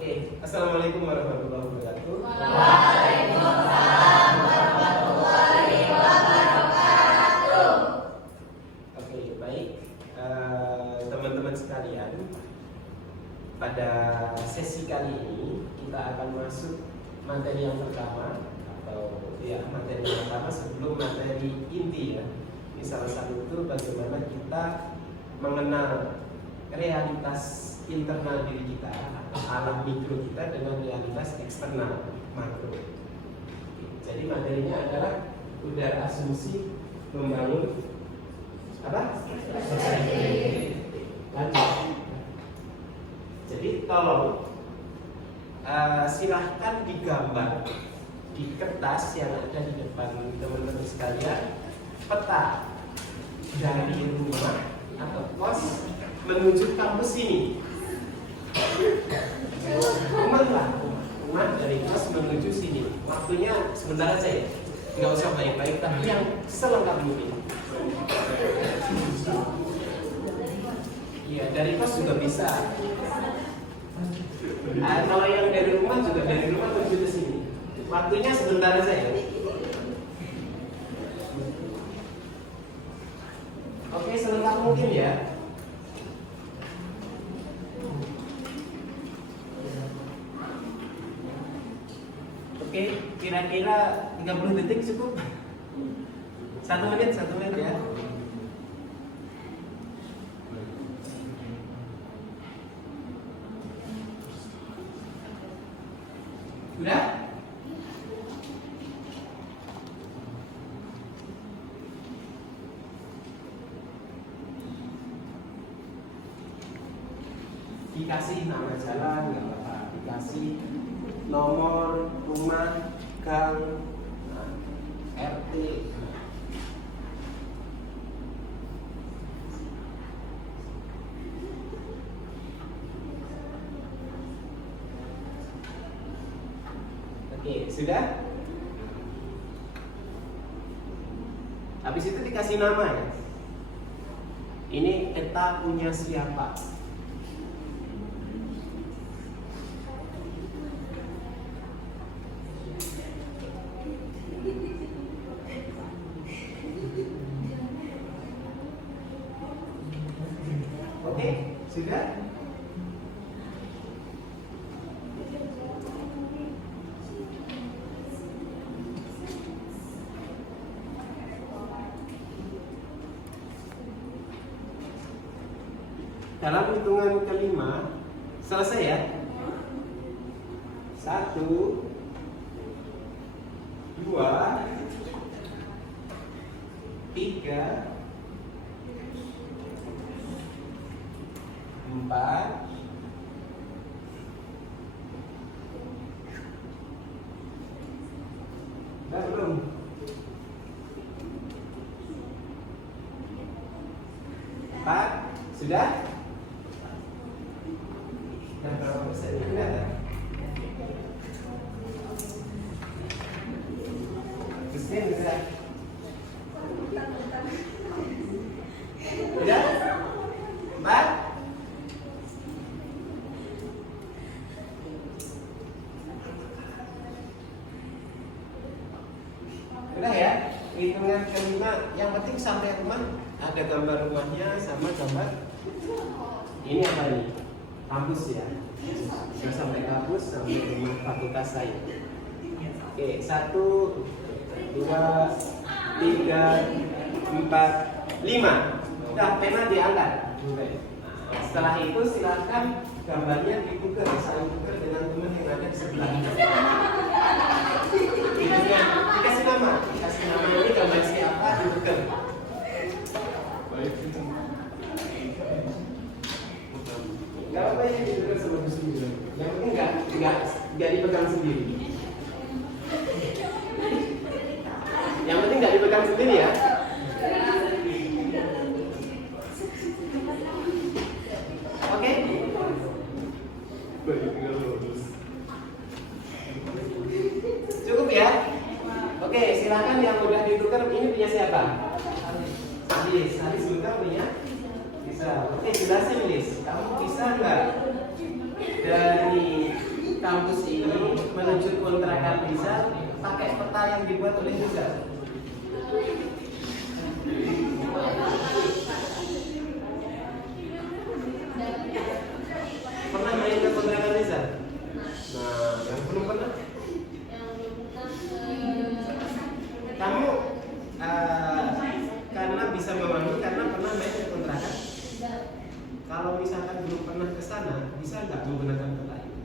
Oke, Assalamualaikum warahmatullahi wabarakatuh. Waalaikumsalam warahmatullahi wabarakatuh. Oke, baik. Teman-teman sekalian, pada sesi kali ini kita akan masuk materi yang pertama materi yang pertama sebelum materi inti ya. Ini salah satu itu bagaimana kita mengenal realitas internal diri kita atau alam mikro kita dengan realitas eksternal makro. Jadi materinya adalah udah asumsi membangun apa? Lanjut. Jadi tolong silahkan digambar di kertas yang ada di depan teman-teman sekalian peta dari rumah atau kos menuju kampus ini. Rumah dari kos menuju sini. Waktunya sebentar aja ya, nggak usah baik-baik, tapi yang selengkap mungkin. Iya, dari kos juga bisa. Kalau yang dari rumah juga dari rumah menuju ke sini. Waktunya sebentar aja ya. Oke, selengkap mungkin ya. Oke, kira-kira 30 detik cukup? 1 menit ya. Udah? Dikasih nama jalan nggak apa-apa, dikasih nomor rumah, gang, RT. Oke, sudah? Habis itu dikasih nama ya. Ini kita punya siapa? Oke, sudah? Dalam hitungan kelima, selesai ya? 1, 2, 3, 4, 5, belum? 4, sudah? Dan berapa persen ini ada? Mesin bisa? Udah? 4? Udah ya? Hitungan kelima, yang penting sampai rumah ada gambar rumahnya sama gambar ini apa ini? Kampus ya. Sudah sampai kampus, sampai rumah fakultas saya. Oke, 1, 2, 3, 4, 5. Udah, pena diangkat. Setelah itu silahkan gambarnya ditukar, saling tukar dengan teman yang ada di sebelah. Dikasih nama ini gambar siapa ditukar. Gak apa-apa ya ditukar sama sendiri. Yang penting nggak dipegang sendiri. Yang penting nggak dipegang sendiri ya. Oke? Cukup ya? Oke, silakan yang udah ditukar ini punya siapa? Alis juga punya? Bisa. Oke, jelasin Lis. Kamu bisa nggak dari kampus ini menuju kontrakan Rizal pakai peta yang dibuat oleh Rizal. Pernah main ke kontrakan Rizal? Nah, yang belum pernah? Kamu karena bisa memahami karena pernah main ke kontrakan. Kalau misalkan belum pernah ke sana, bisa nggak menggunakan peta ini?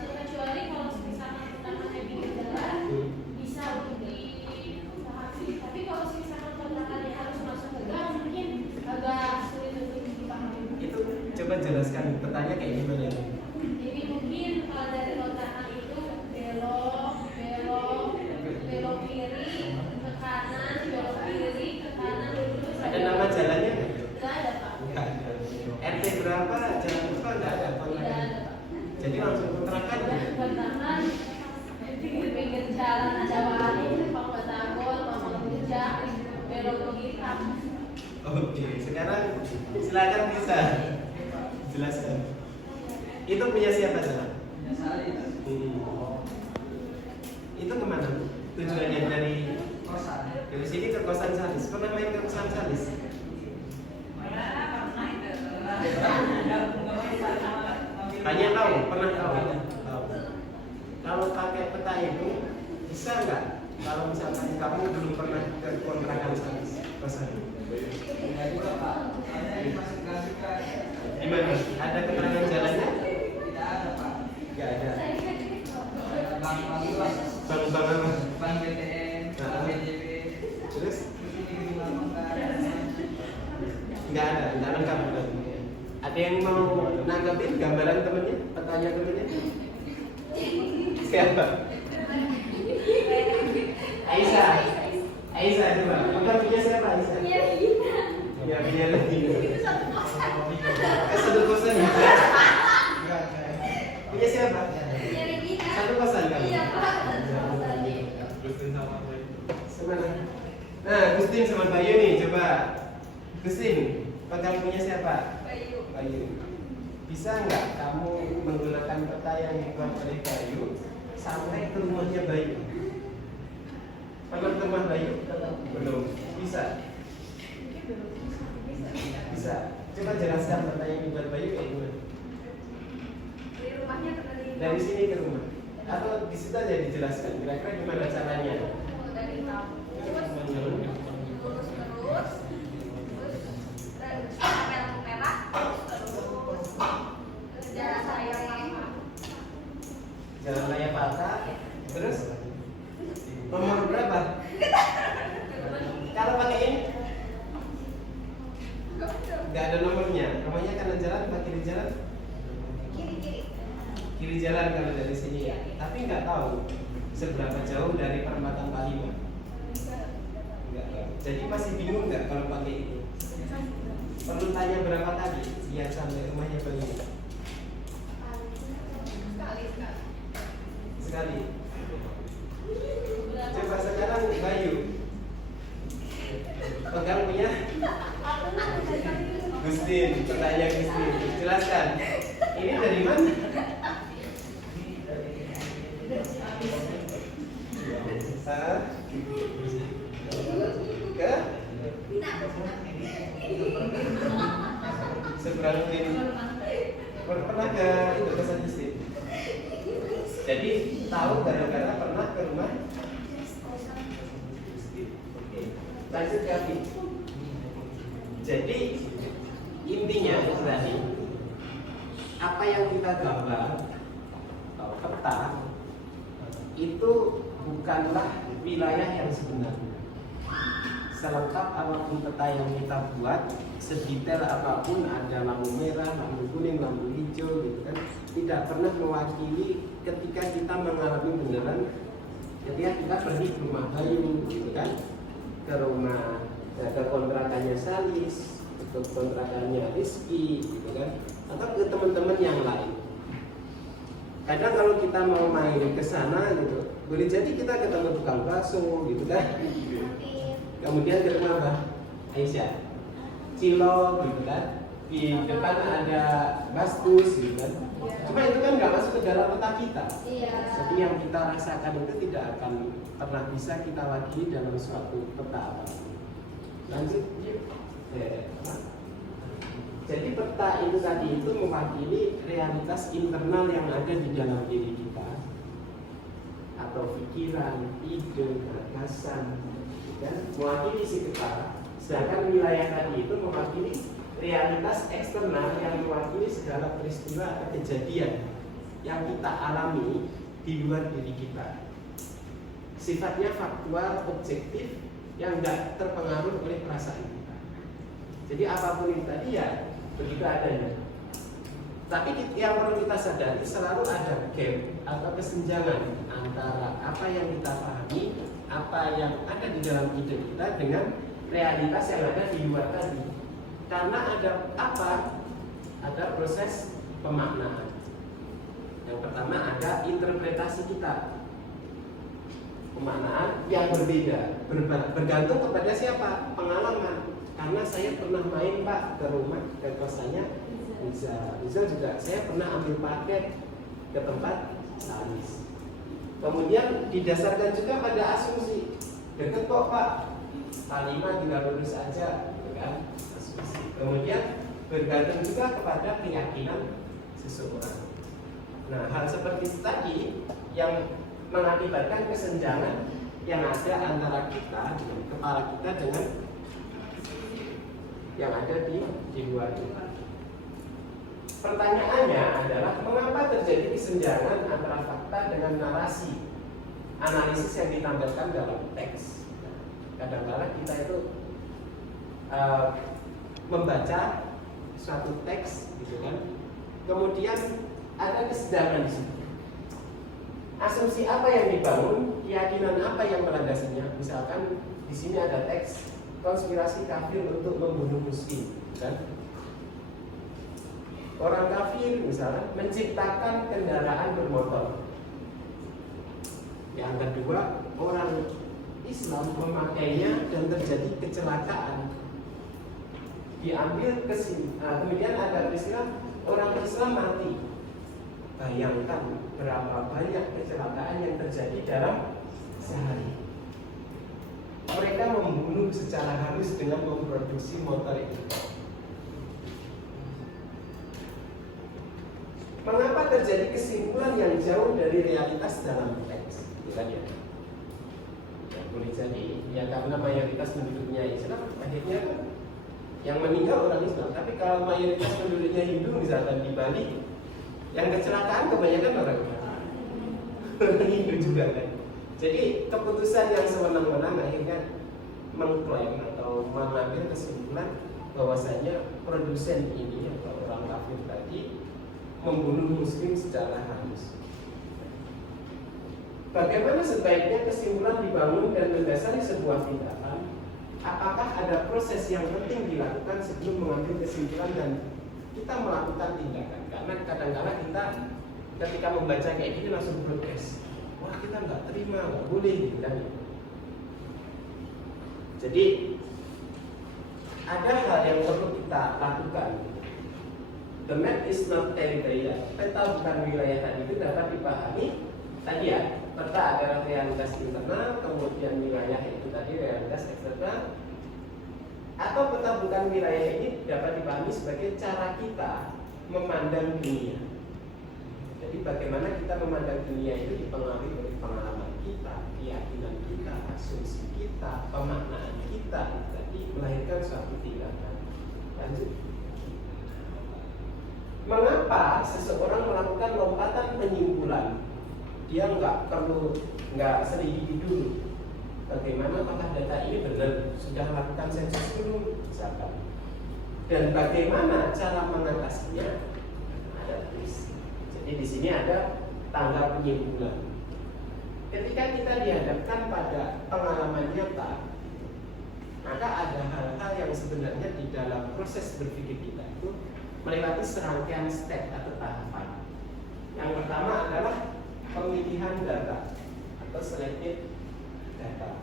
Kecuali kalau misalkan kontrakannya pinggir jalan, bisa tapi kalau misalkan kontrakannya harus masuk ke gang, mungkin agak sulit untuk dipahami. Itu coba jelaskan petanya kayak gimana ya? Jadi mungkin kalau dari kontrakan itu belok kiri ke kanan, belok kiri ke kanan, terus Ada nama jalannya nggak? nggak ada Pak. Nggak ada. RT berapa? Jangan lupa nggak ada Tidak kontrakan. ada Pak. Jadi langsung kontrakan ya? Kontrakan pinggir jalan ada warung, Pak Batagor, Mama Kerja, belok ke kiri kampus. Oke, sekarang silakan bisa jelaskan. Itu punya siapa jalan? Itu kemana? Tujuannya dari sini ke kosan Salis. Pernah main ke kosan Salis? Tanya tahu, pernah tahu? Tahu. Kalau pakai peta itu bisa nggak? Kalau misalkan kamu belum pernah ke kontrakan Salis, kosan. Gimana? Ada keterangan jalannya? Nggak ada. Bang apa? Terus? Nggak ada, nggak lengkap berarti. Ada yang mau nanggapin gambaran temennya? Petanya temennya? Siapa? Aisyah. Aisyah coba. Bukan punya siapa Aisyah? Ya punya lagi. Satu kosan ya? Punya siapa? Satu kosan kan? Semana? Nah, Gustin sama Bayu nih, coba. Gustin, pegang punya siapa? Bayu. Bisa nggak kamu menggunakan peta yang dibuat oleh Bayu sampai ke rumahnya Bayu? Pernah ke rumah Bayu? Belum. Bisa. Bisa. Coba jelaskan peta yang dibuat Bayu kayak gimana? Dari rumahnya ke Dari sini ke rumah. Atau di situ aja dijelaskan. Kira-kira gimana caranya? dari kampus terus sampai lampu merah terus jalan raya Papa. Jalan Raya Pata. Terus nomor berapa? Kalau pakai ini nggak ada nomornya. Rumahnya kanan jalan, pak kiri jalan? Kiri jalan kalau dari sini ya. Tapi nggak tahu seberapa jauh dari perempatan Palima. Nggak tahu. Jadi masih bingung nggak kalau pakai itu? Perlu tanya berapa kali biar sampai rumahnya Palima? Sekali. Coba sekarang Bayu. Pegang punya Gustin, pertanyaan Gustin. Jelaskan. Ini dari mana? Ke? Seberang mungkin pernah ke itu kosan Gustin. Jadi tahu gara-gara pernah ke rumah Gustin. Oke. Lanjut ke Abi. Jadi intinya itu tadi apa yang kita gambar atau peta itu bukanlah wilayah yang sebenarnya. Selengkap apapun peta yang kita buat, sedetail apapun, ada lampu merah, lampu kuning, lampu hijau gitu kan, tidak pernah mewakili ketika kita mengalami beneran ketika kita pergi ke rumah Bayu gitu kan, ke rumah ke kontrakannya Salis, ke kontrakannya Rizky gitu kan, atau ke teman-teman yang lain. Kadang kalau kita mau main ke sana gitu, boleh jadi kita ketemu tukang bakso gitu kan. Kemudian ke rumah Mbak Aisyah, Cilok gitu kan. di depan ada bastus gitu kan. Cuma itu kan nggak masuk ke dalam peta kita. Iya. Jadi yang kita rasakan itu tidak akan pernah bisa kita wakili dalam suatu peta apa. Lanjut yuk. Jadi peta itu tadi itu mewakili realitas internal yang ada di dalam diri kita, atau pikiran, ide, gagasan, dan mewakili si peta. Sedangkan wilayah tadi itu mewakili realitas eksternal yang mewakili segala peristiwa atau kejadian yang kita alami di luar diri kita. Sifatnya faktual, objektif, yang tidak terpengaruh oleh perasaan kita. Jadi apapun itu tadi ya begitu adanya. Tapi yang perlu kita sadari selalu ada gap atau kesenjangan antara apa yang kita pahami, apa yang ada di dalam ide kita dengan realitas yang ada di luar tadi. Karena ada apa? Ada proses pemaknaan. Yang pertama ada interpretasi kita. Pemaknaan yang berbeda, bergantung kepada siapa? Pengalaman. Karena saya pernah main Pak ke rumah, ke kosannya Rizal juga. Saya pernah ambil paket ke tempat Salis. Kemudian didasarkan juga pada asumsi. Deket kok Pak, K5 tinggal lurus aja, gitu kan? Asumsi. Kemudian bergantung juga kepada keyakinan seseorang. Nah, hal seperti itu tadi yang mengakibatkan kesenjangan yang ada antara kita dengan kepala kita dengan yang ada di luar kita. Pertanyaannya adalah mengapa terjadi kesenjangan antara fakta dengan narasi, analisis yang ditampilkan dalam teks. Kadang-kadang kita itu membaca suatu teks, gitu kan? Kemudian ada kesenjangan di situ. Asumsi apa yang dibangun, keyakinan apa yang melandasinya. Misalkan di sini ada teks konspirasi kafir untuk membunuh muslim, kan? Orang kafir misalnya menciptakan kendaraan bermotor. Yang kedua, orang Islam memakainya dan terjadi kecelakaan. Diambil kemudian ada istilah orang Islam mati. Bayangkan berapa banyak kecelakaan yang terjadi dalam sehari. Mereka membunuh secara halus dengan memproduksi motor itu. Mengapa terjadi kesimpulan yang jauh dari realitas dalam teks? Itu kan ya. Yang boleh jadi ya karena mayoritas penduduknya Islam, akhirnya kan yang meninggal orang Islam. Tapi kalau mayoritas penduduknya Hindu misalkan di Bali, yang kecelakaan kebanyakan orang Hindu juga kan. Jadi keputusan yang sewenang-wenang akhirnya mengklaim atau mengambil kesimpulan bahwasanya produsen ini atau orang kafir tadi membunuh muslim secara halus. Bagaimana sebaiknya kesimpulan dibangun dan mendasari sebuah tindakan? Apakah ada proses yang penting dilakukan sebelum mengambil kesimpulan dan kita melakukan tindakan? Karena kadang-kadang kita ketika membaca kayak gini langsung protes. Wah, kita nggak terima, nggak boleh gitu kan. Jadi ada hal yang perlu kita lakukan. The map is not territorial. Peta bukan wilayah tadi itu dapat dipahami tadi ya. Peta adalah realitas internal, kemudian wilayah itu tadi realitas eksternal. Atau peta bukan wilayah ini dapat dipahami sebagai cara kita memandang dunia. Jadi bagaimana kita memandang dunia itu dipengaruhi oleh pengalaman kita, keyakinan kita, asumsi kita, pemaknaan kita. Tadi melahirkan suatu tindakan. Lanjut. Mengapa seseorang melakukan lompatan penyimpulan? Dia nggak selidiki dulu. Bagaimana apakah data ini benar? Sudah lakukan sensus dulu, misalkan. Dan bagaimana cara mengatasinya? Ada tulis. Jadi di sini ada tanggal penyimpulan. Ketika kita dihadapkan pada pengalaman nyata, maka ada hal-hal yang sebenarnya di dalam proses berpikir kita itu melewati serangkaian step atau tahapan. Yang pertama adalah pemilihan data atau selected data.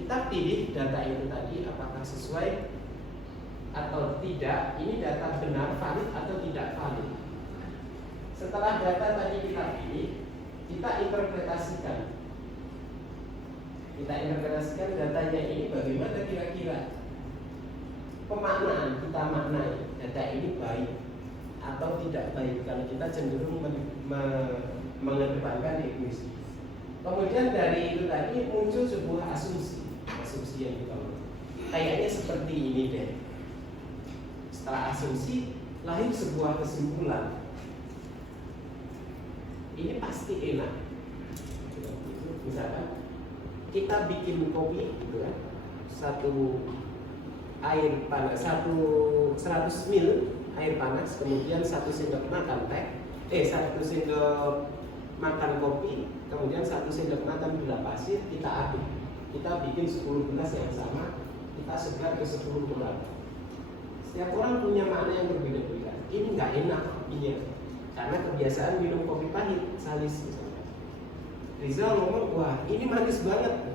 Kita pilih data itu tadi apakah sesuai atau tidak, ini data benar, valid atau tidak valid. Setelah data tadi kita pilih, kita interpretasikan. Kita interpretasikan datanya ini bagaimana kira-kira. Pemaknaan, kita maknai data ini baik atau tidak baik kalau kita cenderung mengedepankan egois. Kemudian dari itu tadi muncul sebuah asumsi yang dibangun. Kayaknya seperti ini deh. Setelah asumsi lahir sebuah kesimpulan. Ini pasti enak. Misalkan kita bikin kopi, gitu kan, satu air panas, 100 ml air panas, kemudian 1 sendok makan satu sendok makan kopi, kemudian 1 sendok makan gula pasir, kita aduk, kita bikin 10 gelas yang sama, kita sebar ke 10 orang. Setiap orang punya makna yang berbeda-beda. Ini nggak enak kopinya, karena kebiasaan minum kopi pahit, salis misalnya. Rizal ngomong, wah ini manis banget.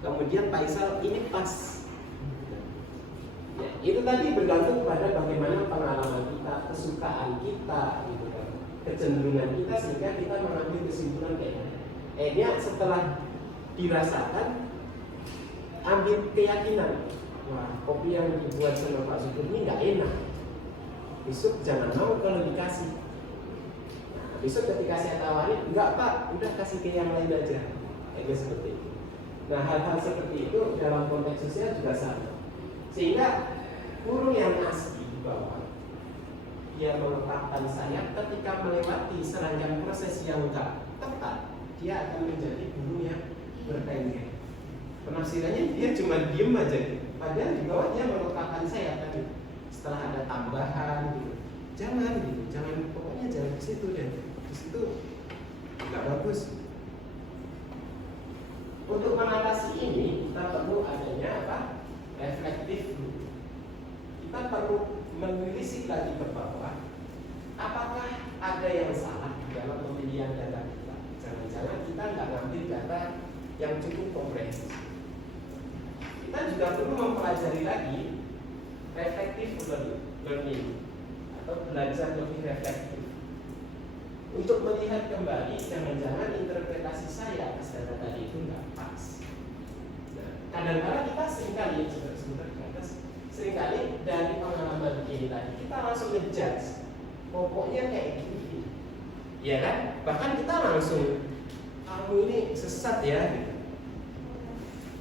Kemudian Faisal, ini pas. Ya, itu tadi bergantung pada bagaimana pengalaman kita, kesukaan kita, gitu kan, kecenderungan kita, sehingga kita mengambil kesimpulan kayak ini. Setelah dirasakan, ambil keyakinan, wah kopi yang dibuat sama Pak Zuhur ini nggak enak. Besok jangan mau kalau dikasih. Nah, besok ketika saya tawarin, enggak Pak, udah kasih ke yang lain aja. Kayak seperti itu. Nah hal-hal seperti itu dalam konteks sosial juga sama. Sehingga burung yang asli di bawah, dia meletakkan sayap ketika melewati serangkaian proses yang enggak tepat, dia akan menjadi burung yang bertengger. Penafsirannya dia cuma diem aja, padahal di bawah dia meletakkan sayap tadi. Setelah ada tambahan gitu, jangan pokoknya jangan ke situ deh, di situ nggak bagus. Untuk mengatasi ini kita perlu adanya apa? Reflektif dulu. Kita perlu menelisik lagi ke bawah. Apakah ada yang salah dalam pemilihan data kita? Jangan-jangan kita nggak ngambil data yang cukup komprehensif. Kita juga perlu mempelajari lagi reflective learning atau belajar lebih reflektif untuk melihat kembali jangan-jangan interpretasi saya atas data tadi itu nggak pas. Nah, kadang-kadang kita seringkali dari pengalaman ini tadi kita langsung ngejudge, pokoknya kayak gini, ya kan? Bahkan kita langsung, kamu ini sesat ya, gitu.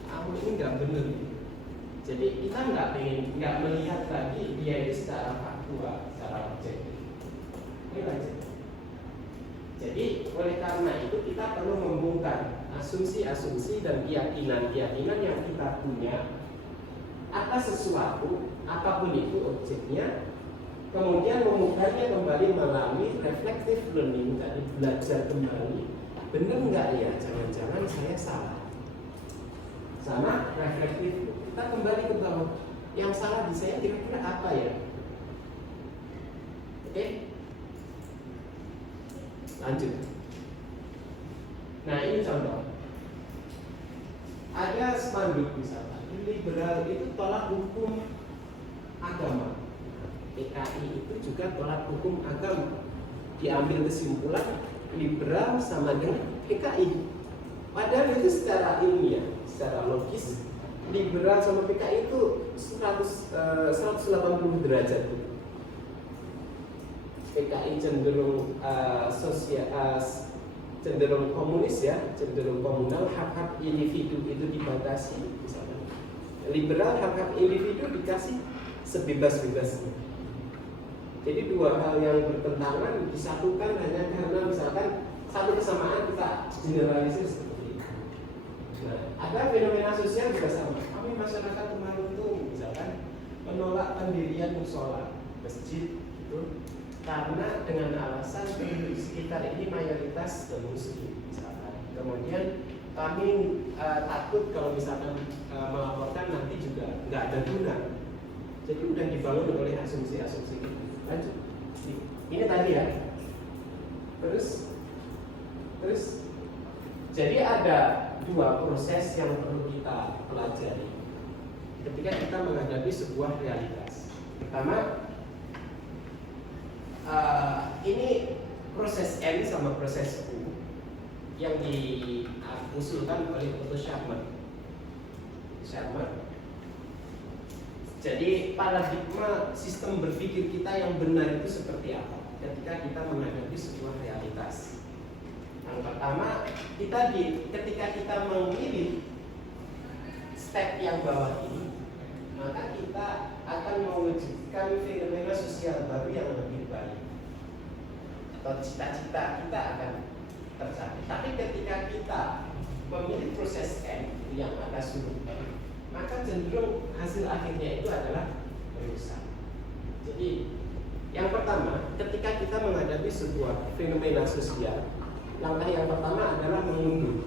Kamu ini nggak benar. Jadi kita nggak melihat lagi dia itu secara faktual, secara objektif. Ini lanjut. Jadi oleh karena itu kita perlu membongkar asumsi-asumsi dan keyakinan-keyakinan yang kita punya atas sesuatu, apapun itu objeknya, kemudian memukanya kembali melalui reflective learning, tadi belajar kembali, benar nggak ya, jangan-jangan saya salah. Sama reflektif, kita kembali ke bawah, yang salah di saya kira-kira apa ya? Oke? Lanjut. Nah ini contoh. Ada spanduk misalnya, liberal itu tolak hukum agama. PKI itu juga tolak hukum agama. Diambil kesimpulan liberal sama dengan PKI. Padahal itu secara ilmiah, secara logis, liberal sama PKI itu 180 derajat. PKI cenderung cenderung komunis ya, cenderung komunal, hak-hak individu itu dibatasi misalnya. Liberal hak-hak individu dikasih sebebas-bebasnya. Jadi dua hal yang bertentangan disatukan hanya karena misalkan satu kesamaan kita generalisir seperti itu. Nah, ada fenomena sosial juga sama. Kami masyarakat Tumaruntung misalkan menolak pendirian musola, masjid itu karena dengan alasan penduduk sekitar ini mayoritas muslim misalkan. Kemudian kami takut kalau misalkan melaporkan nanti juga nggak ada guna. Jadi udah dibangun oleh asumsi-asumsi itu. Lanjut. Ini tadi ya. Terus jadi ada dua proses yang perlu kita pelajari. ketika kita menghadapi sebuah realitas. Pertama, ini proses N sama proses U yang diusulkan oleh Otto Scharmer. Jadi paradigma sistem berpikir kita yang benar itu seperti apa ketika kita menghadapi sebuah realitas. Yang pertama, ketika kita memilih step yang bawah ini, maka kita akan mewujudkan fenomena sosial baru yang lebih baik, atau cita-cita kita akan tercapai. Tapi ketika kita memilih proses N yang atas huruf N, maka cenderung hasil akhirnya itu adalah merusak. Jadi yang pertama, ketika kita menghadapi sebuah fenomena sosial, langkah yang pertama adalah mengunduh.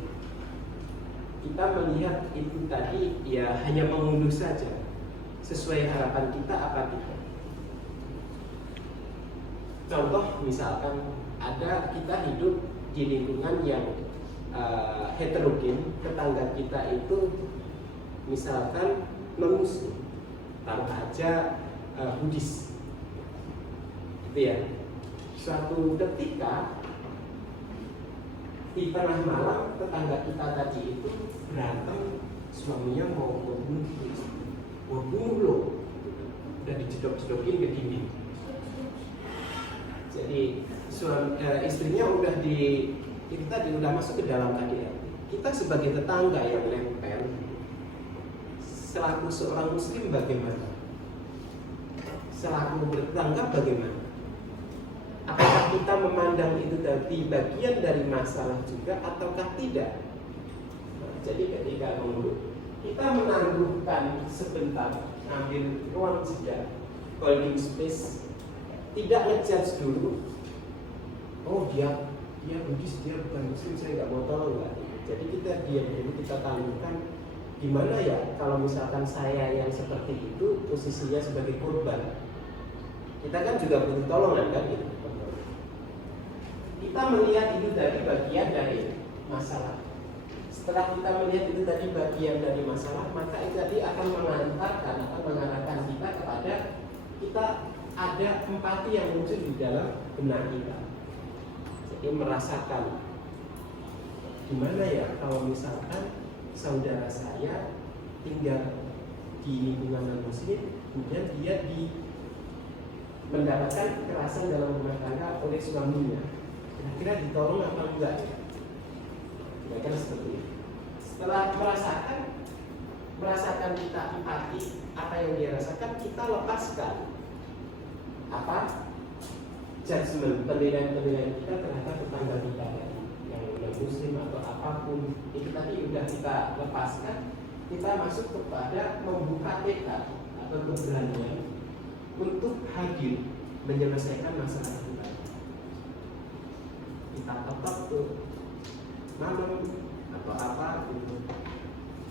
Kita melihat itu tadi ya hanya mengunduh saja, sesuai harapan kita apa tidak. Contoh misalkan kita hidup di lingkungan yang heterogen, tetangga kita itu misalkan non-muslim, taruh aja Buddhis, gitu ya. Suatu ketika di tengah malam tetangga kita tadi itu berantem, suaminya mau bunuh loh, udah dijedok-jedokin ke dinding. Jadi istrinya udah udah masuk ke dalam KDRT. Kita sebagai tetangga yang nempel, selaku seorang muslim bagaimana? Selaku bertetangga bagaimana? Apakah kita memandang itu tadi bagian dari masalah juga ataukah tidak? Nah, jadi ketika kita menangguhkan sebentar, ambil ruang jeda, holding space, tidak ngejudge dulu. Oh dia Buddhis, dia bukan muslim, saya nggak mau tahu nggak. Jadi kita diam dulu, kita tangguhkan. Gimana ya kalau misalkan saya yang seperti itu posisinya sebagai korban? Kita kan juga butuh tolongan kan gitu. Kita melihat itu dari bagian dari masalah. Setelah kita melihat itu tadi bagian dari masalah, maka itu tadi akan mengarahkan kita kepada kita ada empati yang muncul di dalam benak kita. Jadi merasakan gimana ya kalau misalkan saudara saya tinggal di lingkungan non-muslim, kemudian dia mendapatkan kekerasan dalam rumah tangga oleh suaminya. Kira-kira ditolong apa enggak? Kira-kira seperti itu. Setelah merasakan kita empati, apa yang dia rasakan, kita lepaskan judgement, penilaian kita terhadap tetangga kita yang muslim atau apapun itu tadi udah kita lepaskan. Kita masuk kepada membuka tekad atau keberanian untuk hadir menyelesaikan masalah kita. Kita tetap tuh malam atau apa gitu.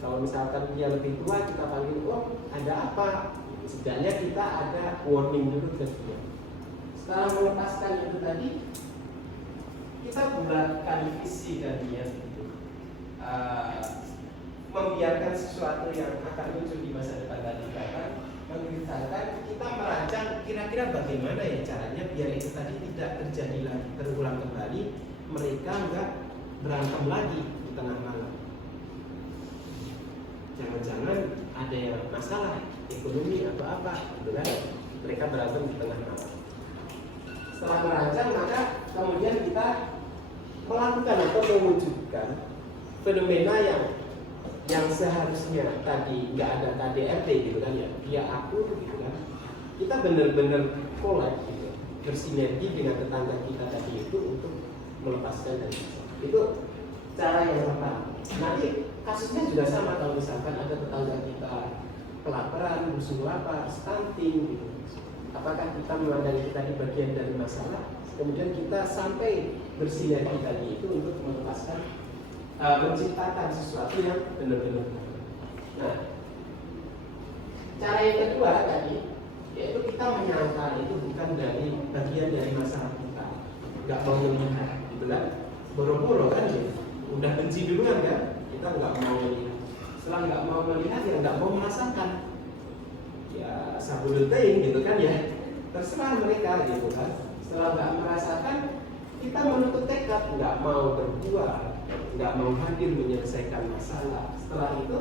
Kalau misalkan dia lebih tua, kita panggil, oh ada apa? Setidaknya kita ada warning dulu ke dia. Setelah melepaskan itu tadi, kita bulatkan visi dan niat itu, membiarkan sesuatu yang akan muncul di masa depan tadi menceritakan, kita merancang kira-kira bagaimana ya caranya biar itu tadi tidak terjadi lagi, terulang kembali, mereka enggak berantem lagi di tengah malam. Jangan-jangan ada yang masalah ekonomi atau apa, gitu kan? Mereka berantem di tengah malam. Setelah merancang, maka kemudian kita melakukan atau mewujudkan fenomena yang seharusnya tadi nggak ada KDRT gitu kan ya, dia akur gitu kan. Kita benar-benar collab gitu, bersinergi dengan tetangga kita tadi itu untuk melepaskan dan itu cara yang pertama. Nanti kasusnya juga sama kalau misalkan ada tetangga kita kelaparan, musuh lapar, stunting gitu. Apakah kita memandang kita di bagian dari masalah, kemudian kita sampai bersinergi tadi itu untuk melepaskan, menciptakan sesuatu yang benar-benar. Nah, cara yang kedua tadi, yaitu kita menyangka itu bukan dari bagian dari masalah kita, nggak mau melihat, gitu kan? Boro-boro kan ya, udah benci duluan kan? Kita nggak mau melihat. Setelah nggak mau melihat, ya nggak mau merasakan. ya sabulun teing gitu kan ya, terserah mereka gitu kan. Setelah nggak merasakan, kita menuntut tekad nggak mau berbuat, nggak mau hadir menyelesaikan masalah. Setelah itu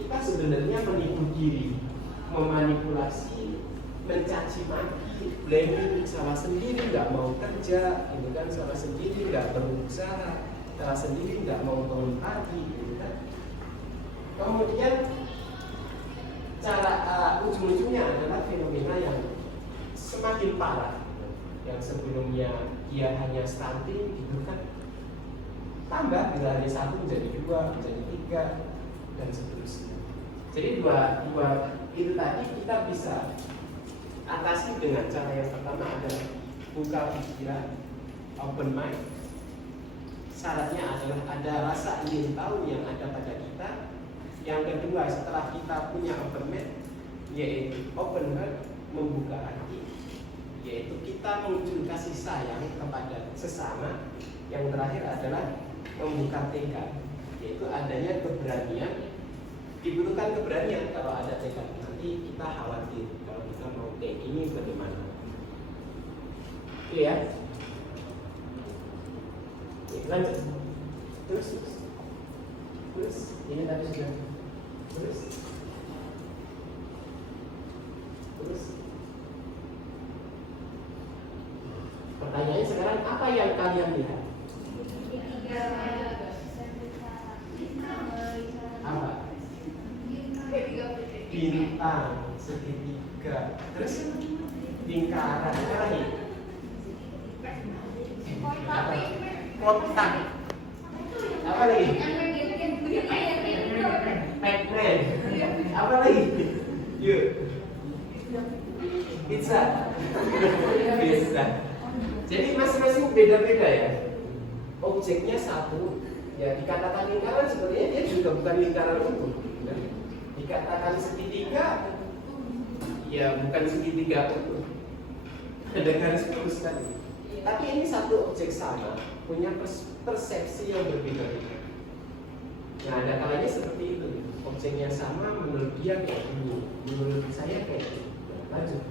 kita sebenarnya menipu diri, memanipulasi, mencaci maki, blaming, salah sendiri nggak mau kerja, gitu kan, salah sendiri nggak berusaha, salah sendiri nggak mau bangun pagi, gitu kan. Kemudian cara ujung-ujungnya adalah fenomena yang semakin parah, yang sebelumnya dia hanya stunting, gitu kan, tambah bila hanya 1 menjadi 2, menjadi 3, dan seterusnya. Jadi dua itu tadi kita bisa atasi dengan cara yang pertama adalah buka pikiran, open mind. Syaratnya adalah ada rasa ingin tahu yang ada pada kita. Yang kedua, setelah kita punya open mind, yaitu open heart, membuka hati, yaitu kita muncul kasih sayang kepada sesama. Yang terakhir adalah membuka tekad, yaitu adanya keberanian. Dibutuhkan keberanian kalau ada tekad. Nanti kita khawatir kalau kita mau kayak ini bagaimana. Oke ya. Lanjut. Terus ini tadi sudah. Terus pertanyaannya sekarang, apa yang kalian lihat? Apa? Bintang segitiga. Terus lingkaran. Apa lagi? Kotak. Apa lagi? Pac-Man. Apa lagi? Yuk. Pizza. Pizza. Jadi masing-masing beda-beda ya. Objeknya satu. Ya dikatakan lingkaran, sebenarnya dia juga bukan lingkaran utuh. Dikatakan segitiga, ya bukan segitiga utuh. Ada garis lurus tadi. Tapi ini satu objek sama, punya persepsi yang berbeda-beda. Nah, ada kalanya seperti itu. Objeknya sama, menurut dia kayak ini, menurut saya kayak ini. Lanjut.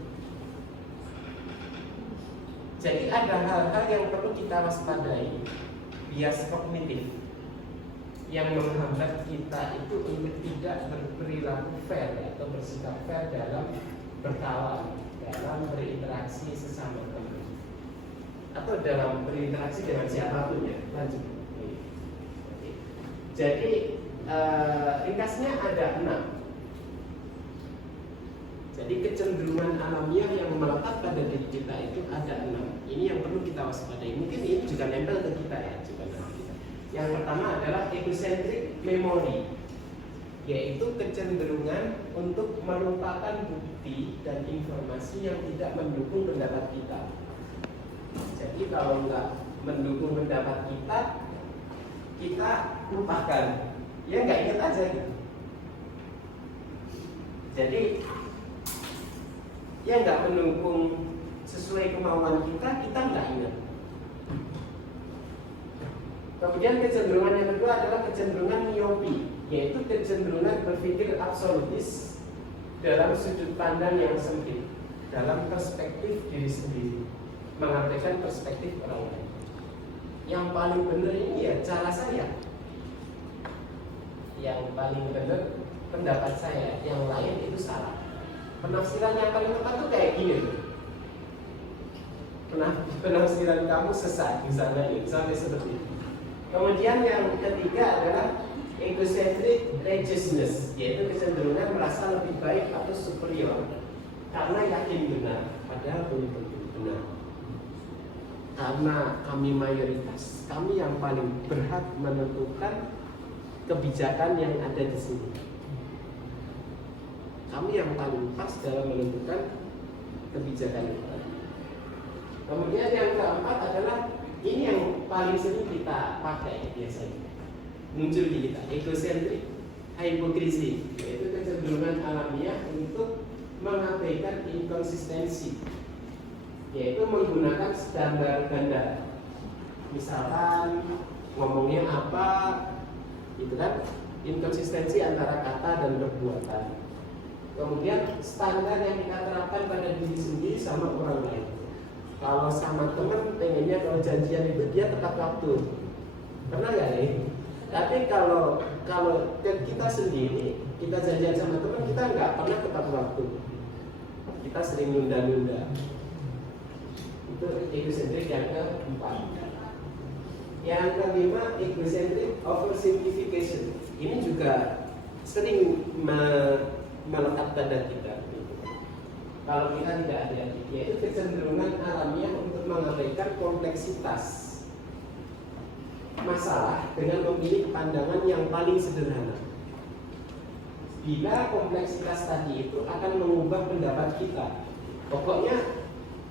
Jadi ada hal-hal yang perlu kita waspadai, bias kognitif yang menghambat kita itu untuk tidak berperilaku fair atau bersikap fair dalam berkawan, dalam berinteraksi sesama teman, atau dalam berinteraksi dengan siapapun ya. Lanjut. Jadi ringkasnya ada 6. Jadi kecenderungan alamiah yang melekat pada diri kita itu ada 6. Ini yang perlu kita waspadai. Mungkin ini juga nempel ke kita ya, juga nempel kita. Yang pertama adalah egocentric memory, yaitu kecenderungan untuk melupakan bukti dan informasi yang tidak mendukung pendapat kita. Jadi kalau nggak mendukung pendapat kita, kita lupakan. Ya nggak ingat aja gitu. Jadi yang nggak mendukung sesuai kemauan kita nggak ingat. Kemudian kecenderungan yang kedua adalah kecenderungan miopi, yaitu kecenderungan berpikir absolutis dalam sudut pandang yang sempit, dalam perspektif diri sendiri, mengabaikan perspektif orang lain. Yang paling benar ini ya cara saya, yang paling benar pendapat saya, yang lain itu salah. Penafsiran yang paling tepat itu kayak gini loh. Penafsiran kamu sesat misalnya ini, sampai seperti itu. Kemudian yang ketiga adalah egocentric righteousness, yaitu kecenderungan merasa lebih baik atau superior karena yakin benar, padahal belum tentu benar. Karena kami mayoritas, kami yang paling berhak menentukan kebijakan yang ada di sini. Kami yang paling pas dalam menentukan kebijakan itu. Kemudian yang keempat adalah ini yang paling sering kita pakai biasanya, muncul di kita, egocentrik hypocrisy, yaitu kecenderungan alamiah untuk mengabaikan inkonsistensi, yaitu menggunakan standar ganda. Misalkan ngomongnya apa, itu kan inkonsistensi antara kata dan perbuatan. Kemudian standar yang kita terapkan pada diri sendiri sama orang lain. Kalau sama teman pengennya kalau janjian itu dia tepat waktu. Pernah nggak nih? Tapi kalau kita sendiri, kita janjian sama teman, kita nggak pernah tepat waktu. Kita sering nunda-nunda. Itu egocentrik yang keempat. Yang kelima, egocentric oversimplification. Ini juga sering melekat pada kita. Kalau kita tidak hati-hati, yaitu kecenderungan alamiah untuk mengabaikan kompleksitas masalah dengan memilih pandangan yang paling sederhana. Bila kompleksitas tadi itu akan mengubah pendapat kita, pokoknya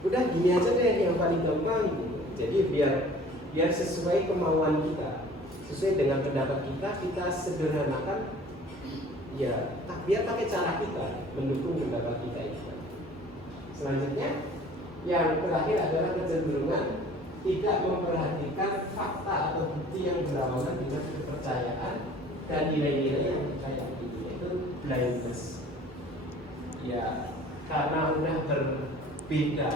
udah gini aja deh yang paling gampang. Jadi biar sesuai kemauan kita, sesuai dengan pendapat kita sederhanakan. Ya, biar pakai cara kita mendukung pendapat kita itu. Selanjutnya, yang terakhir adalah kecenderungan tidak memperhatikan fakta atau bukti yang berlawanan dengan kepercayaan dan nilai-nilai yang kita yakini, yaitu blindness. Ya, karena udah berbeda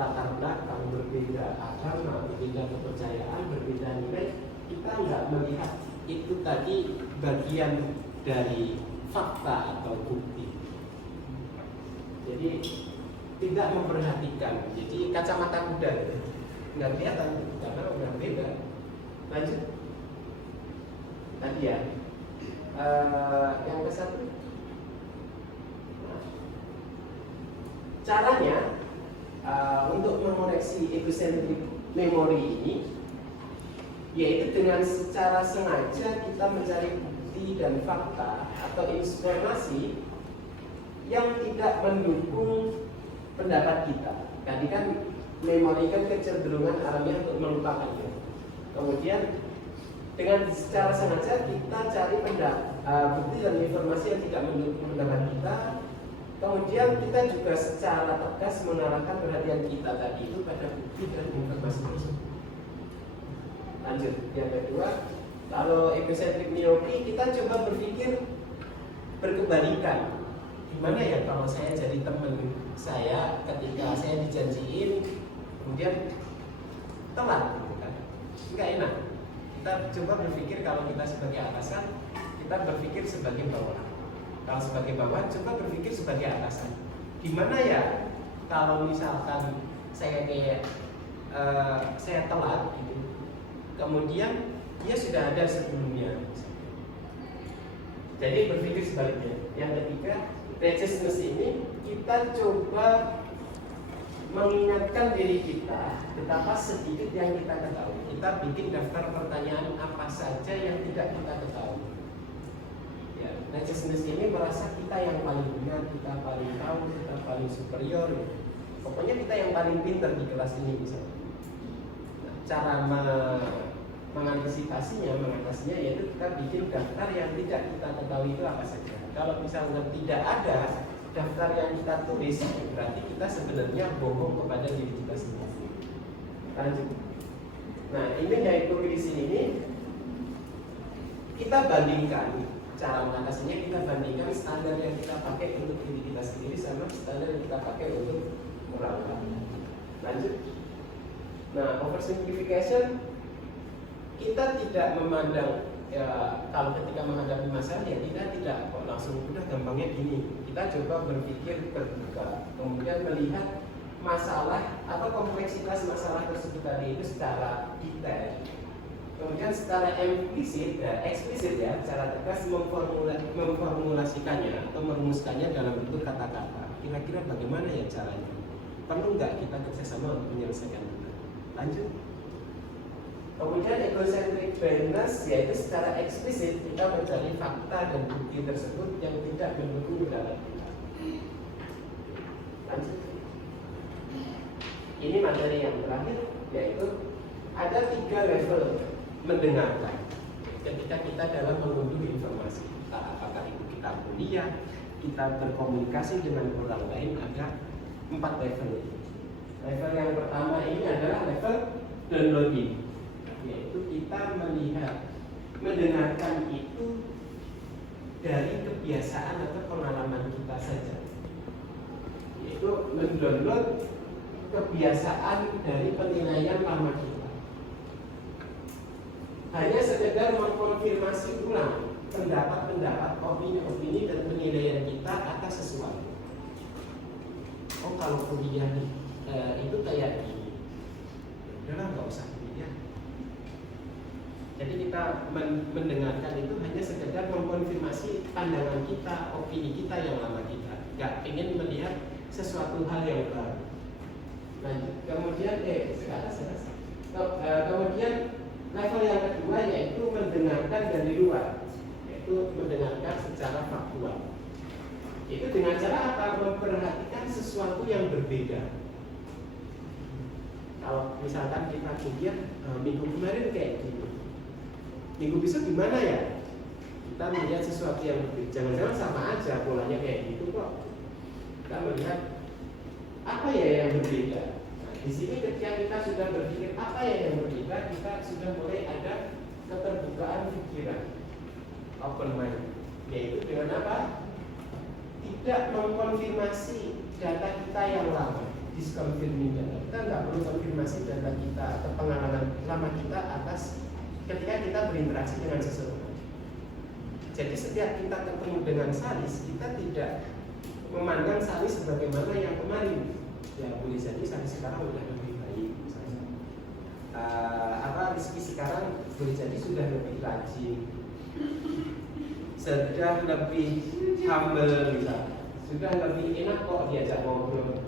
latar belakang, berbeda agama, berbeda kepercayaan, berbeda nilai, kita nggak melihat itu tadi bagian dari fakta atau bukti. Jadi tidak memperhatikan. Jadi kacamata kuda nggak kelihatan karena udah beda. Lanjut. Tadi ya. Yang ke satu. Caranya untuk mengoreksi egocentric memory ini yaitu dengan secara sengaja kita mencari bukti dan fakta atau informasi yang tidak mendukung pendapat kita. Tadi kan memori kan kecenderungan alamiah untuk melupakannya. Kemudian dengan secara sengaja kita cari bukti dan informasi yang tidak mendukung pendapat kita. Kemudian kita juga secara tegas mengarahkan perhatian kita tadi itu pada bukti dan informasi tersebut. Lanjut, yang kedua, kalau egocentric myope kita coba berpikir berkebalikan. Gimana ya kalau saya jadi teman saya ketika saya dijanjiin kemudian telat, gitu kan? Nggak enak. Kita coba berpikir kalau kita sebagai atasan, kita berpikir sebagai bawahan. Kalau sebagai bawahan, coba berpikir sebagai atasan. Gimana ya kalau misalkan saya saya telat, gitu. Kemudian dia sudah ada sebelumnya. Jadi berpikir sebaliknya. Yang ketiga, righteousness ini kita coba mengingatkan diri kita betapa sedikit yang kita ketahui. Kita bikin daftar pertanyaan apa saja yang tidak kita ketahui. Ya, righteousness ini merasa kita yang paling benar, kita paling tahu, kita paling superior. Pokoknya kita yang paling pintar di kelas ini misalnya. Nah, cara mengantisipasinya yaitu kita bikin daftar yang tidak kita ketahui itu apa saja. Kalau misalnya tidak ada daftar yang kita tulis, berarti kita sebenarnya bohong kepada diri kita sendiri. Lanjut. Nah, ini yaitu di sini ini kita bandingkan cara mengatasinya, kita bandingkan standar yang kita pakai untuk diri kita sendiri sama standar yang kita pakai untuk orang lain. Lanjut. Nah, oversimplification kita tidak memandang ya, kalau ketika menghadapi masalah ya kita tidak kok langsung udah gampangnya gini. Kita coba berpikir terbuka, kemudian melihat masalah atau kompleksitas masalah tersebut tadi itu secara detail. Kemudian secara eksplisit ya, secara tegas memformulasikannya atau merumuskannya dalam bentuk kata-kata. Kira-kira bagaimana ya caranya? Perlu nggak kita kerjasama untuk menyelesaikan itu? Lanjut. Kemudian egocentric blindness yaitu secara eksplisit kita mencari fakta dan bukti tersebut yang tidak mendukung pendapat kita. Lanjut. Ini materi yang terakhir yaitu ada 3 level mendengarkan ketika kita dalam mengunduh informasi. Apakah itu kita kuliah, kita berkomunikasi dengan orang lain, ada 4 level. Level yang pertama ini adalah level downloading, yaitu kita mendengarkan itu dari kebiasaan atau pengalaman kita saja. mendownload kebiasaan dari penilaian lama kita. Hanya sekedar mengkonfirmasi ulang pendapat-pendapat, opini-opini dan penilaian kita atas sesuatu. Oh, kalau kuliah itu kayak gini, udahlah nggak usah kuliah. Jadi kita mendengarkan itu hanya sekedar mengkonfirmasi pandangan kita, opini kita yang lama kita. Nggak ingin melihat sesuatu hal yang baru. Lanjut. Kemudian kemudian level yang kedua yaitu mendengarkan dari luar, yaitu mendengarkan secara faktual. Itu dengan cara apa? Memperhatikan sesuatu yang berbeda. Kalau misalkan kita kuliah minggu kemarin kayak gini, minggu besok gimana ya? Kita melihat sesuatu yang berbeda. Jangan-jangan sama aja polanya kayak gitu kok. Kita melihat apa ya yang berbeda. Nah, di sini ketika kita sudah berpikir apa ya yang berbeda, kita sudah mulai ada keterbukaan pikiran, open mind. Yaitu dengan apa? Tidak mengkonfirmasi data kita yang lama, disconfirming data. Kita nggak perlu konfirmasi data kita atau pengalaman lama kita atas ketika kita berinteraksi dengan seseorang. Jadi setiap kita ketemu dengan Salis, kita tidak memandang Salis sebagaimana yang kemarin. Ya boleh jadi Salis sekarang sudah lebih baik, misalnya. Rizky sekarang boleh jadi sudah lebih rajin, sudah lebih humble, misalnya. Sudah lebih enak kok diajak ngobrol.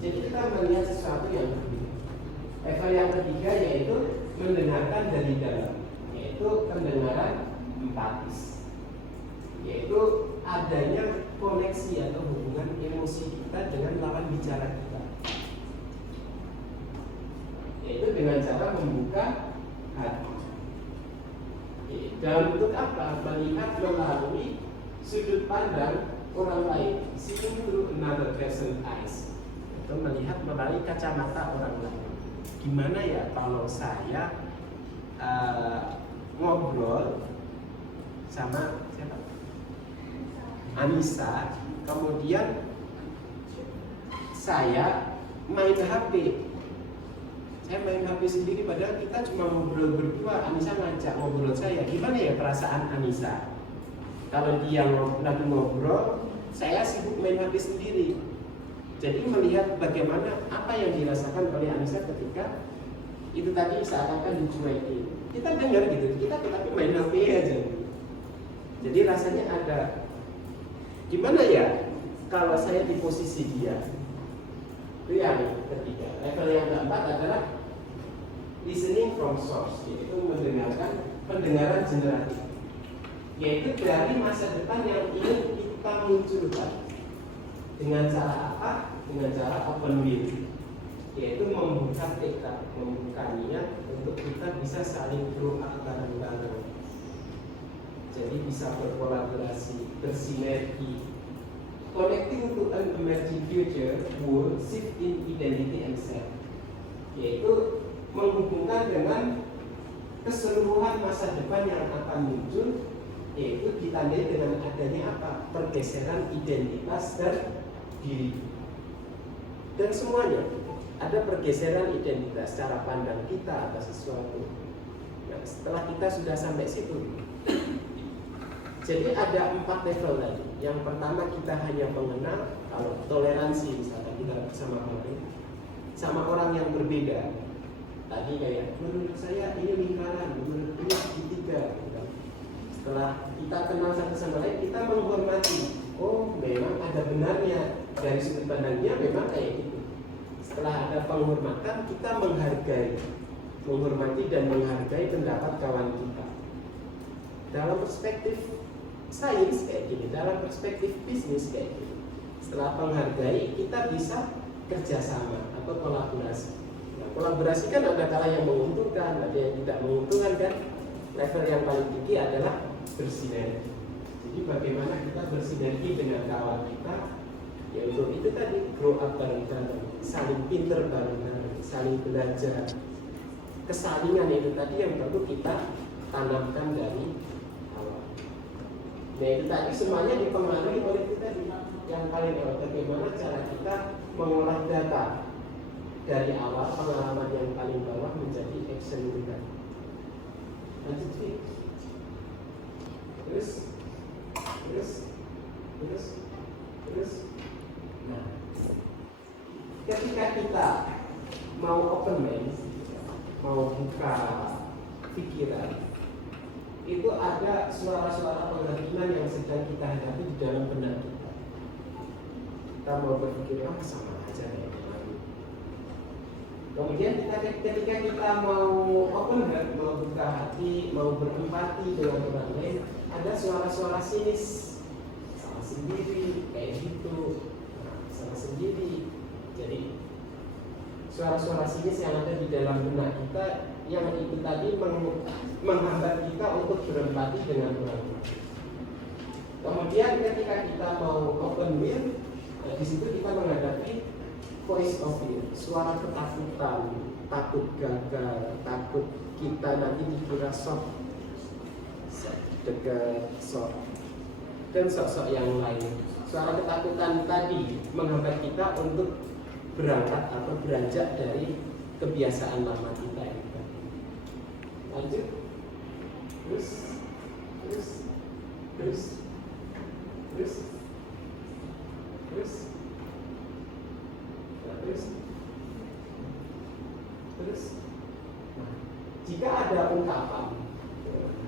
Jadi kita melihat sesuatu yang berbeda. Level yang ketiga yaitu mendengarkan dari dalam, yaitu pendengaran empatis, yaitu adanya koneksi atau hubungan emosi kita dengan lawan bicara kita, yaitu dengan cara membuka hati. Dalam bentuk apa? Melihat melalui sudut pandang orang lain, seeing through another person's eyes, itu melihat melalui kacamata orang lain. Gimana ya kalau saya ngobrol sama siapa? Anissa, kemudian saya main HP. Saya main HP sendiri padahal kita cuma ngobrol berdua. Anissa ngajak ngobrol saya. Gimana ya perasaan Anissa? Kalau dia lagi ngobrol, saya sibuk main HP sendiri. Jadi melihat bagaimana apa yang dirasakan oleh Anissa ketika itu tadi seakan-akan dicuekin. Kita dengar gitu, kita tetapi main HP aja. Jadi rasanya ada gimana ya kalau saya di posisi dia. Itu yang ketiga. Level yang keempat adalah listening from source, yaitu mendengarkan pendengaran generatif, yaitu dari masa depan yang ingin kita munculkan. Dengan cara apa? Dengan cara open will, yaitu membuka tekad, membuka niat untuk kita bisa saling grow up bareng-bareng. Jadi bisa berkolaborasi, bersinergi, connecting to an emerging future world shift in identity and self, yaitu menghubungkan dengan keseluruhan masa depan yang akan muncul, yaitu ditandai dengan adanya apa? Pergeseran identitas dan diri. Dan semuanya ada pergeseran identitas, cara pandang kita atas sesuatu. Nah, setelah kita sudah sampai situ, jadi ada 4 level tadi. Yang pertama kita hanya mengenal, kalau toleransi misalnya kita bersama orang, sama orang yang berbeda. Tadi kayak menurut saya ini lingkaran, menurut ini segitiga. Setelah kita kenal satu sama lain, kita menghormati. Oh, memang ada benarnya dari sudut pandangnya, memang kayak gitu. Setelah ada penghormatan, kita menghargai, menghormati dan menghargai pendapat kawan kita. Dalam perspektif sains kayak gini, dalam perspektif bisnis kayak gini. Setelah menghargai, kita bisa kerjasama atau kolaborasi. Nah, kolaborasi kan ada kala yang menguntungkan, ada yang tidak menguntungkan kan. Level yang paling tinggi adalah bersinergi. Jadi bagaimana kita bersinergi dengan kawan kita, ya untuk itu tadi grow up bareng-bareng, saling pinter bareng-bareng, saling belajar. Kesalingan itu tadi yang perlu kita tanamkan dari awal. Nah itu tadi semuanya dipengaruhi oleh itu tadi. Yang paling bagaimana cara kita mengolah data dari awal pengalaman yang paling bawah menjadi action kita. Lanjut sih. Terus. Nah, ketika kita mau open mind, mau buka pikiran, itu ada suara-suara penghakiman yang sedang kita hadapi di dalam benak kita. Kita mau berpikir, sama aja kayak kemarin. Kemudian ketika kita mau open heart, mau buka hati, mau berempati dengan orang lain, ada suara-suara sinis, salah sendiri, kayak gitu, salah sendiri. Jadi suara-suara sinis yang ada di dalam benak kita yang itu tadi menghambat kita untuk berempati dengan orang lain. Kemudian ketika kita mau open will, di situ kita menghadapi voice of fear, suara ketakutan, takut gagal, takut kita nanti dikira sok dekat sok dan sok-sok yang lain. Suara ketakutan tadi menghambat kita untuk berangkat atau beranjak dari kebiasaan lama kita ini. Lanjut, terus. Nah, jika ada ungkapan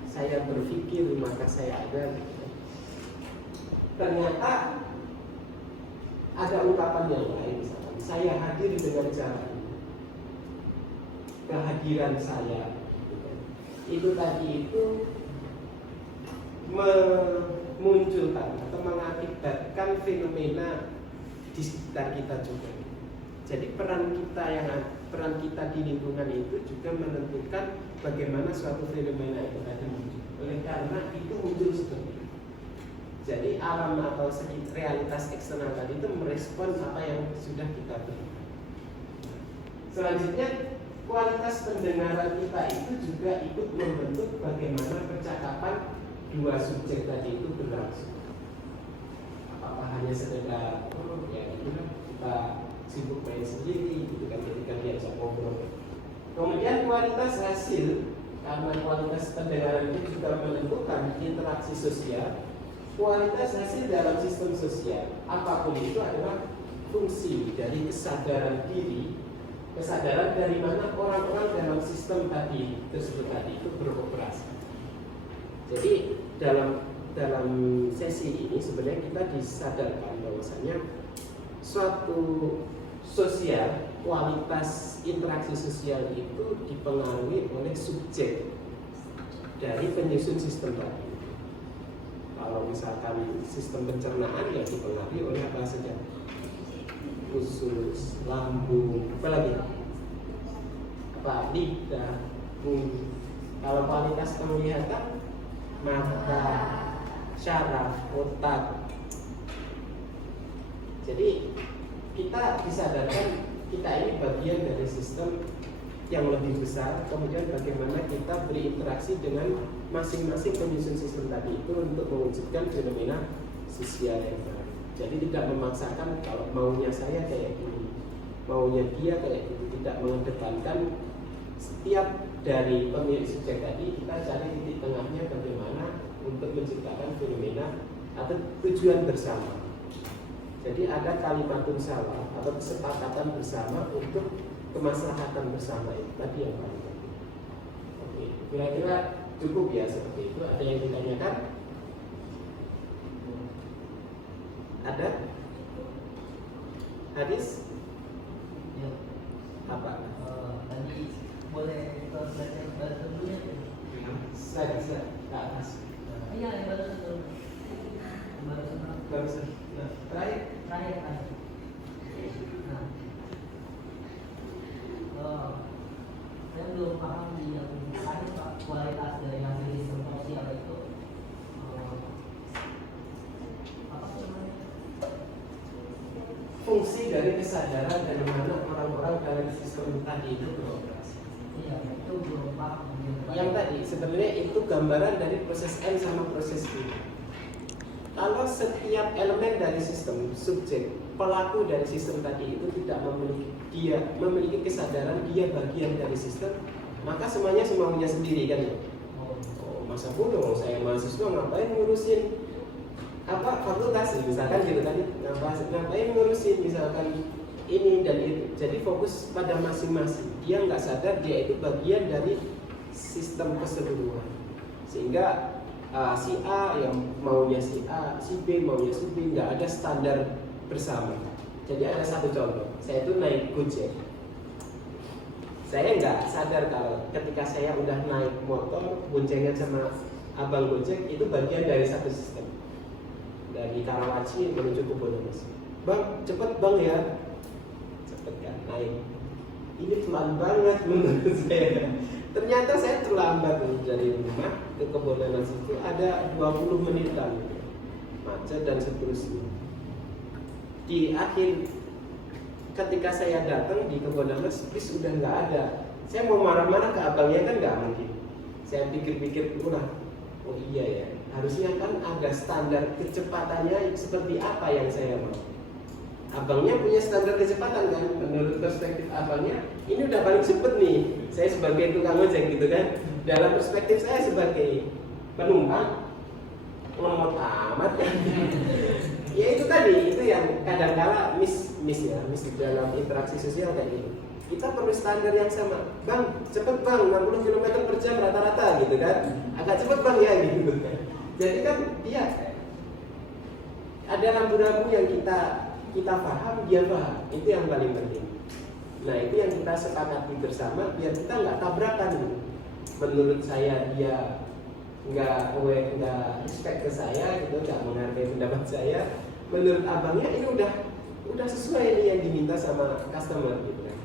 saya berpikir maka saya ada, ternyata ada ungkapan yang lain, misalkan saya hadir dengan cara ini, kehadiran saya itu tadi itu memunculkan atau mengakibatkan fenomena di sekitar kita juga. Jadi peran kita di lingkungan itu juga menentukan bagaimana suatu fenomena itu tadi muncul. Oleh karena itu muncul seperti itu. Jadi alam atau realitas eksternal tadi itu merespon apa yang sudah kita berikan. Selanjutnya, kualitas pendengaran kita itu juga ikut membentuk bagaimana percakapan dua subjek tadi itu berlangsung. Apakah hanya sekedar ya kita sibuk main sendiri gitu kan ketika diajak ngobrol. Kemudian kualitas hasil, karena kualitas pendengaran itu juga menentukan interaksi sosial. Kualitas hasil dalam sistem sosial apapun itu adalah fungsi dari kesadaran diri, kesadaran dari mana orang-orang dalam sistem tadi tersebut tadi itu beroperasi. Jadi dalam sesi ini sebenarnya kita disadarkan bahwasanya suatu sosial, kualitas interaksi sosial itu dipengaruhi oleh subjek dari penyusun sistem tadi. Kalau misalkan sistem pencernaan ya dipengaruhi oleh apa saja? Usus, lambung, apa lagi? Apa? Lidah, mulut. Kalau kualitas penglihatan, mata, syaraf, otak. Jadi kita disadarkan kita ini bagian dari sistem yang lebih besar. Kemudian bagaimana kita berinteraksi dengan masing-masing penyusun sistem tadi itu untuk mewujudkan fenomena sosial yang baru. Jadi tidak memaksakan kalau maunya saya kayak gini, maunya dia kayak gitu, tidak mengedepankan setiap dari pemilik subjek tadi. Kita cari titik tengahnya bagaimana untuk menciptakan fenomena atau tujuan bersama. Jadi ada kalimatun sawa atau kesepakatan bersama untuk kemaslahatan bersama itu tadi yang paling penting. Oke, kira-kira cukup ya seperti itu. Ada yang ditanyakan? Ada? Hadis? Ya. Apa? Tadi boleh baca dulu ya? Bisa ke atas. Iya, yang baru dulu. Barusan. Nah, terakhir. Terakhir. Nah, saya belum paham di yang terakhir Pak, kualitas dari hasil sistem sosial itu apa sih namanya? Fungsi dari kesadaran dari mana orang-orang dalam sistem tadi itu beroperasi. Iya, itu belum paham. Yang tadi sebenarnya itu gambaran dari proses N sama proses B. Kalau setiap elemen dari sistem subjek pelaku dari sistem tadi itu tidak memiliki kesadaran dia bagian dari sistem, maka semuanya semaunya sendiri kan ya. Oh, masa bodoh saya mahasiswa ngapain ngurusin fakultas misalkan gitu kan, ngapain ngurusin misalkan ini dan itu. Jadi fokus pada masing-masing. Dia nggak sadar dia itu bagian dari sistem keseluruhan. Sehingga si A yang maunya si A, si B maunya si B, nggak ada standar bersama. Jadi ada satu contoh, saya itu naik Gojek. Saya nggak sadar kalau ketika saya udah naik motor boncengan sama abang Gojek itu bagian dari satu sistem. Dari Karawaci menuju ke Bonomas. Bang, cepet bang ya. Cepet kan, naik. Ini pelan banget menurut saya. Ternyata saya terlambat dari rumah ke Kebonanas itu ada 20 menitan macet dan seterusnya. Di akhir ketika saya datang di Kebonanas bis udah nggak ada. Saya mau marah-marah ke abangnya kan nggak mungkin. Saya pikir-pikir ulah, oh iya ya, harusnya kan ada standar kecepatannya seperti apa yang saya mau. Abangnya punya standar kecepatan kan, menurut perspektif abangnya ini udah paling cepet nih. Saya sebagai tukang ojek gitu kan, dalam perspektif saya sebagai penumpang lemot amat kan. Ya itu tadi, itu yang kadang-kala miss dalam interaksi sosial kayak gini. Kita perlu standar yang sama. Bang, cepet bang, 60 km per jam rata-rata gitu kan. Agak cepet bang ya gitu kan. Jadi kan dia ada rambu-rambu yang kita paham, dia paham. Itu yang paling penting. Nah itu yang kita sepakati bersama biar kita nggak tabrakan. Menurut saya dia nggak respect ke saya gitu, nggak menghargai pendapat saya. Menurut abangnya ini udah sesuai nih yang diminta sama customer gitu kan.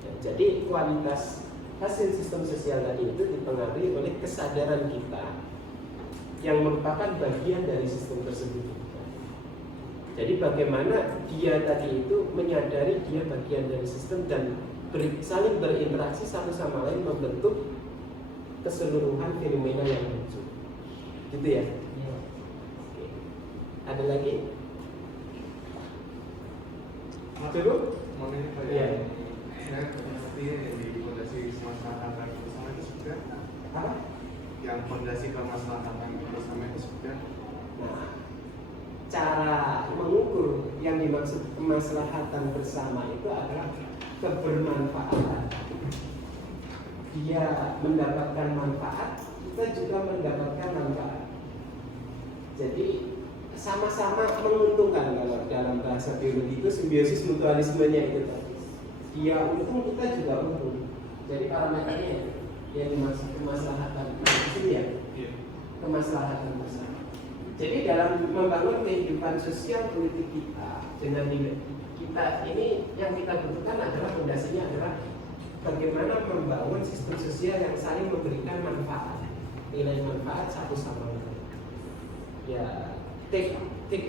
Ya, jadi kualitas hasil sistem sosial tadi itu dipengaruhi oleh kesadaran kita yang merupakan bagian dari sistem tersebut. Jadi bagaimana dia tadi itu menyadari dia bagian dari sistem dan saling berinteraksi satu sama lain membentuk keseluruhan fenomena yang muncul. Gitu ya? Iya. Oke. Ada lagi? Dulu? Iya. Saya mengerti di fondasi kemaslahatan bersama itu sudah Apa? yang fondasi kemaslahatan bersama itu sudah. Nah, cara mengukur yang dimaksud kemaslahatan bersama itu adalah kebermanfaatan. Dia mendapatkan manfaat, kita juga mendapatkan manfaat. Jadi sama-sama menguntungkan kalau dalam bahasa biologi itu simbiosis mutualismenya itu. Dia untung, kita juga untung. Jadi parameternya yang dimaksud kemaslahatan itu ya, kemaslahatan bersama. Jadi dalam membangun kehidupan sosial politik kita dengan kita ini yang kita butuhkan adalah fondasinya adalah bagaimana membangun sistem sosial yang saling memberikan manfaat, nilai manfaat satu sama lain. Ya take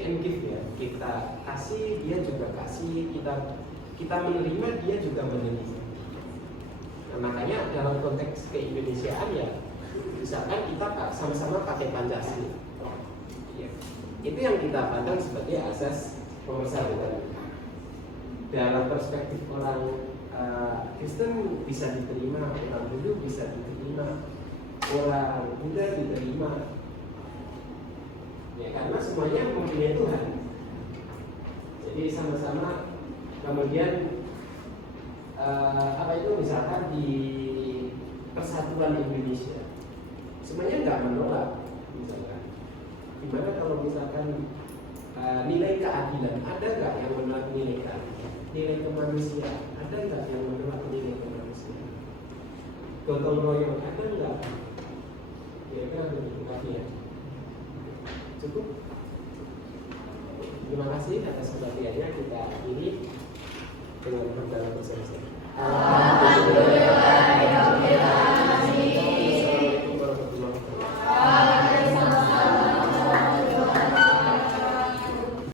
and give ya, kita kasih dia juga kasih, kita menerima dia juga menerima. Nah, makanya dalam konteks keindonesiaan ya, misalkan kita sama-sama pakai Pancasila. Ya, itu yang kita pandang sebagai asas pemersatuan. Dalam perspektif orang Kristen bisa diterima, orang Hindu bisa diterima, orang Buddha diterima. Ya karena semuanya mempunyai Tuhan. Jadi sama-sama kemudian apa itu misalkan di Persatuan Indonesia semuanya nggak menolak misalkan. Gimana kalau misalkan nilai keadilan, ada nggak yang menolak nilai keadilan? Nilai kemanusiaan, ada nggak yang menolak nilai kemanusiaan? Gotong royong, ada nggak? Kira-kira begitu ya. Cukup. Terima kasih atas perhatiannya. Kita akhiri dengan berdoa bersama-sama.